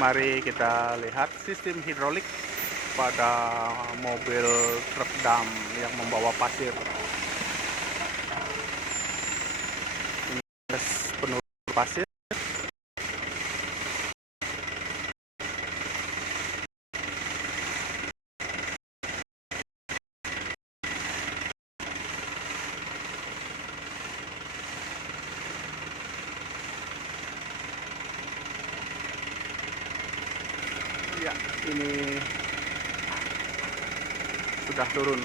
Mari kita lihat sistem hidrolik pada mobil truk dam yang membawa pasir. Ini penuh pasir. Ya, ini sudah turun